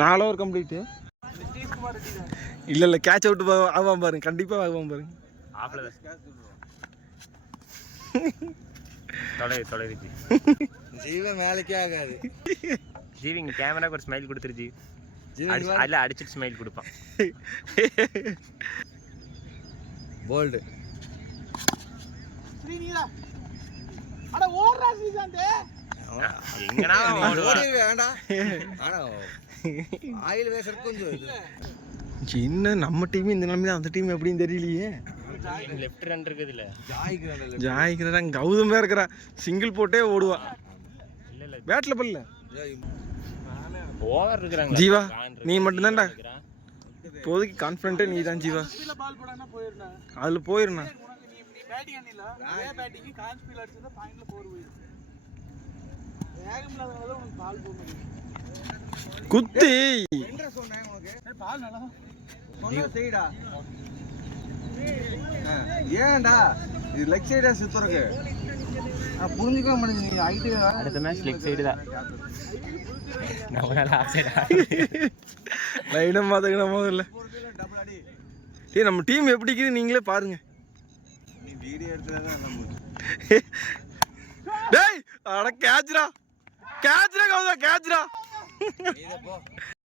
4 over complete. இல்ல catch out ஆவாம பாருங்க, கண்டிப்பா ஆவாம பாருங்க. ஆப்ல தொலை ஜீவ மேலக்கே ஆகாது. ஜீவிங்க கேமராக்கு ஒரு ஸ்மைல் கொடுத்துரு ஜீவ். அல்ல அடிச்சிட்டு ஸ்மைல் கொடுப்பான். போல்டு ஸ்ரீனிலா அட ஓடுறா ஸ்ரீசாந்த். எங்கனா ஓடி வேண்டாம். ஆனா ஆயில் வேசர் கொஞ்சம் இது என்ன நம்ம டீம் இந்த நிலைமையில அந்த டீம் எப்படின்னு தெரியலையே. லெஃப்ட் ரன் இருக்குது இல்ல, ஜாய்க்கிறா கௌதம் வேற இருக்கறா, சிங்கிள் போட்டே ஓடுவான். இல்ல பேட்ல பல்ல ஓவர் இருக்குறாங்க. ஜீவா நீ மட்டும் தான்டா இப்போதைக்கு கான்ஃபிடென்ட்டே நீ தான் ஜீவா. ஸ்பீட்ல பால் போடானா போயிரனா, அதுல போயிரனா. நீ பேட்டிங் அண்ணில அதே பேட்டிங் கான் ஸ்பீட் அடிச்சா பாயிண்ட்ல 4 போயிடும். வேகம் இல்லாதனால உனக்கு பால் போக மாட்டேங்குது. குத்தி என்ன சொன்னேன் உனக்கு? பால் நல்லா சொன்னா செய்டா. ஏன்டா இது லெக் சைடா சுத்துறக்கு புரிஞ்சுக்க மாட்டேங்குது. ஹைட் அடுத்த மேட்ச் லெக் சைடு தான். நம்மளால ஆஃப் சைடு லைனா மாத்தங்க முதல்ல. டபுள் அடி. டேய் நம்ம டீம் எப்படி இருக்குது நீங்களே பாருங்க. நீ வீடியோ எடுத்ததா நம்ம. டேய் அட கேட்ச்ரா கௌதம் கேட்ச்ரா. நீ போ.